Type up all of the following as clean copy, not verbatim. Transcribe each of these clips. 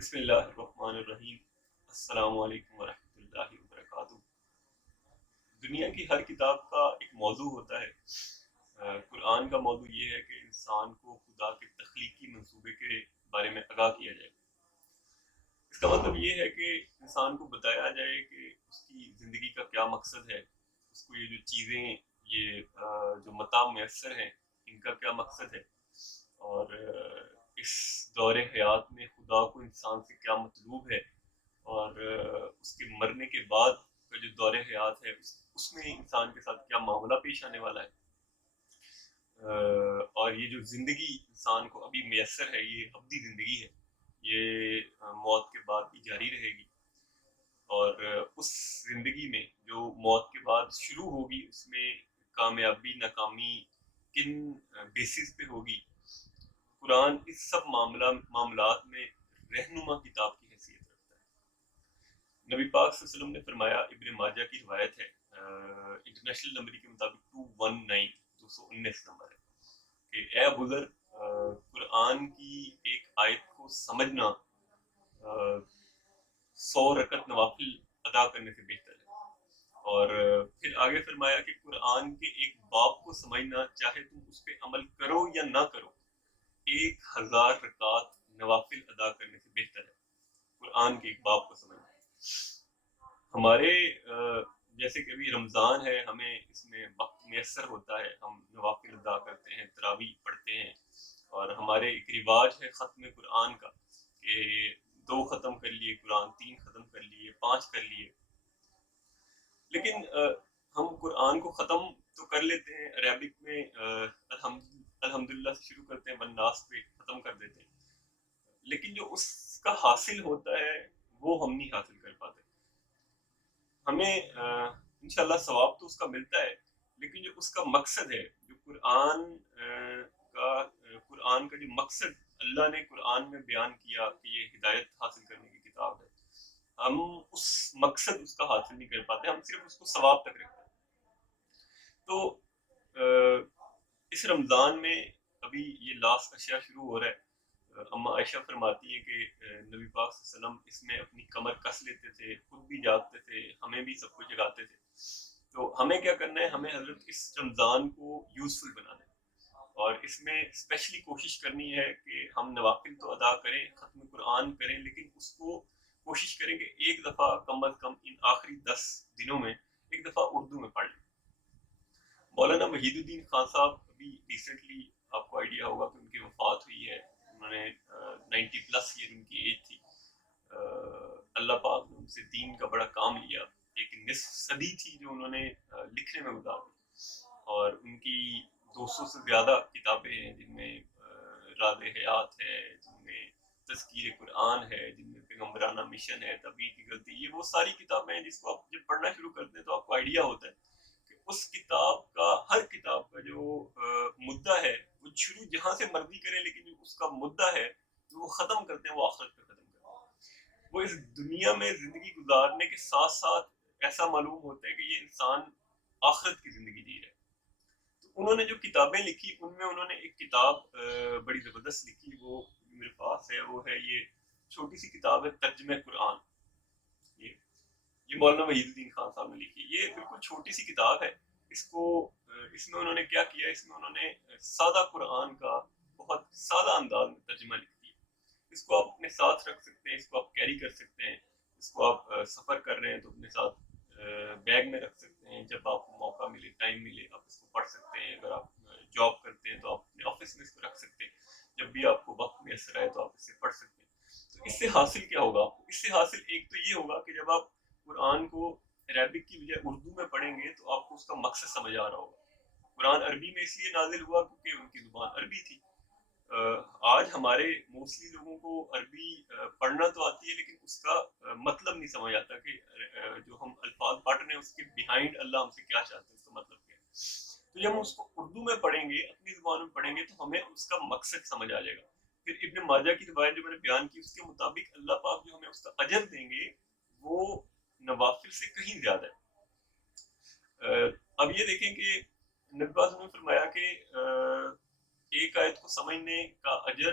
بسم اللہ الرحمن الرحیم۔ السلام علیکم ورحمۃ اللہ وبرکاتہ۔ دنیا کی ہر کتاب کا ایک موضوع ہوتا ہے۔ قرآن کا موضوع یہ ہے کہ انسان کو خدا کے تخلیقی منصوبے کے بارے میں آگاہ کیا جائے۔ اس کا مطلب یہ ہے کہ انسان کو بتایا جائے کہ اس کی زندگی کا کیا مقصد ہے، اس کو یہ جو چیزیں، یہ جو متاع میسر ہیں، ان کا کیا مقصد ہے، اور اس دور حیات میں خدا کو انسان سے کیا مطلوب ہے، اور اس کے مرنے کے بعد کا جو دور حیات ہے اس میں انسان کے ساتھ کیا معاملہ پیش آنے والا ہے، اور یہ جو زندگی انسان کو ابھی میسر ہے، یہ ابدی زندگی ہے، یہ موت کے بعد بھی جاری رہے گی، اور اس زندگی میں جو موت کے بعد شروع ہوگی اس میں کامیابی ناکامی کن بیسس پہ ہوگی۔ قرآن اس سب معاملات میں رہنما کتاب کی حیثیت رکھتا ہے۔ نبی پاک صلی اللہ علیہ وسلم نے فرمایا، ابن ماجہ کی روایت ہے، انٹرنیشنل نمبر کے مطابق 219 نمبر ہے، کہ اے بزر، قرآن کی ایک آیت کو سمجھنا 100 رکعت نوافل ادا کرنے سے بہتر ہے، اور پھر آگے فرمایا کہ قرآن کے ایک باب کو سمجھنا، چاہے تم اس پہ عمل کرو یا نہ کرو، 1000 رکعت نوافل ادا کرنے سے بہتر ہے۔ قرآن کے ایک باب کو سمجھنا ہمارے جیسے کہ ابھی رمضان ہے، ہمیں اس میں وقت میسر ہوتا ہے، ہم نوافل ادا کرتے ہیں، تراویح پڑھتے ہیں، اور ہمارے ایک رواج ہے ختم قرآن کا، کہ 2 ختم کر لیے قرآن، 3 ختم کر لیے، 5 کر لیے، لیکن ہم قرآن کو ختم تو کر لیتے ہیں، عربک میں الحمدللہ سے شروع کرتے ہیں، والناس پہ ختم کر دیتے ہیں، لیکن جو اس کا حاصل ہوتا ہے وہ ہم نہیں حاصل کر پاتے۔ ہمیں انشاءاللہ ثواب تو اس کا ملتا ہے، لیکن جو اس کا مقصد ہے، جو قرآن کا جو مقصد اللہ نے قرآن میں بیان کیا کہ یہ ہدایت حاصل کرنے کی کتاب ہے، ہم اس مقصد اس کا حاصل نہیں کر پاتے، ہم صرف اس کو ثواب تک رکھتے ہیں۔ تو اس رمضان میں ابھی یہ لاسٹ اشیاء شروع ہو رہا ہے، اما عائشہ فرماتی ہیں کہ نبی پاک صلی اللہ علیہ وسلم اس میں اپنی کمر کس لیتے تھے، خود بھی جاگتے تھے، ہمیں بھی سب کو جگاتے تھے۔ تو ہمیں کیا کرنا ہے، ہمیں حضرت اس رمضان کو یوزفل بنانا ہے، اور اس میں اسپیشلی کوشش کرنی ہے کہ ہم نوافل تو ادا کریں، ختم قرآن کریں، لیکن اس کو کوشش کریں کہ ایک دفعہ کم از کم ان آخری 10 دنوں میں ایک دفعہ اردو میں پڑھ لیں۔ مولانا وحید الدین خان صاحب ابھی ریسنٹلی، آپ کو آئیڈیا ہوگا کہ ان کی وفات ہوئی ہے، انہوں نے 90+ ایئر ان کی ایج تھی۔ اللہ پاک نے ان سے دین کا بڑا کام لیا، ایک نصف صدی تھی جو انہوں نے لکھنے میں گزار دی، اور ان کی 200 سے زیادہ کتابیں ہیں، جن میں راز حیات ہے، جن میں تذکیر قرآن ہے، جن میں پیغمبرانہ مشن ہے، تبلیغ کی غلطی، یہ وہ ساری کتابیں ہیں جس کو آپ جب پڑھنا شروع کرتے ہیں تو آپ کو آئیڈیا ہوتا ہے کہ اس کتاب کا، ہر کتاب کا جو مدعا ہے، وہ شروع جہاں سے مرضی کرے، لیکن جو اس کا مدعا ہے جو وہ ختم کرتے ہیں وہ آخرت پہ ختم کرتے ہیں۔ وہ اس دنیا میں زندگی گزارنے کے ساتھ ساتھ ایسا معلوم ہوتا ہے کہ یہ انسان آخرت کی زندگی جی رہا ہے۔ تو انہوں نے جو کتابیں لکھی، ان میں انہوں نے ایک کتاب بڑی زبردست لکھی، وہ میرے پاس ہے، وہ ہے یہ چھوٹی سی کتاب ہے، ترجمہ قرآن۔ یہ یہ مولانا وحید الدین خان صاحب نے لکھی، یہ بالکل چھوٹی سی کتاب ہے۔ اس کو اس میں انہوں نے کیا کیا، اس میں انہوں نے سادہ قرآن کا بہت سادہ انداز میں ترجمہ لکھ دیا۔ اس کو آپ اپنے ساتھ رکھ سکتے ہیں، اس کو آپ کیری کر سکتے ہیں، اس کو آپ سفر کر رہے ہیں تو اپنے ساتھ بیگ میں رکھ سکتے ہیں، جب آپ کو موقع ملے، ٹائم ملے، آپ اس کو پڑھ سکتے ہیں۔ اگر آپ جاب کرتے ہیں تو آپ اپنے آفس میں اس کو رکھ سکتے ہیں، جب بھی آپ کو وقت میسر آئے تو آپ اسے پڑھ سکتے ہیں۔ تو اس سے حاصل کیا ہوگا آپ کو، اس سے حاصل ایک تو یہ ہوگا کہ جب آپ قرآن کو عربک کی بجائے اردو میں پڑھیں گے تو آپ کو اس کا مقصد سمجھ آ رہا ہوگا۔ قرآن عربی میں اس لیے نازل ہوا کیونکہ ان کی زبان عربی تھی۔ آج ہمارے موسٹلی لوگوں کو عربی پڑھنا تو آتی ہے، لیکن اس کا مطلب نہیں سمجھ آتا کہ جو ہم الفاظ پڑھ رہے ہیں اس کے بیہائنڈ اللہ ہم سے کیا چاہتے ہیں، اس کا مطلب کیا ہے۔ تو جب ہم اس کو اردو میں پڑھیں گے، اپنی زبان میں پڑھیں گے، تو ہمیں اس کا مقصد سمجھ آ جائے گا۔ پھر ابن ماجہ کی روایت جو میں نے بیان کی، اس کے مطابق اللہ پاک جو ہمیں اس کا اجر دیں گے وہ نوافل سے کہیں زیادہ ہے۔ اب یہ دیکھیں کہ نبی پاک نے فرمایا کہ ایک آیت کو سمجھنے کا اجر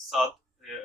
7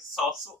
700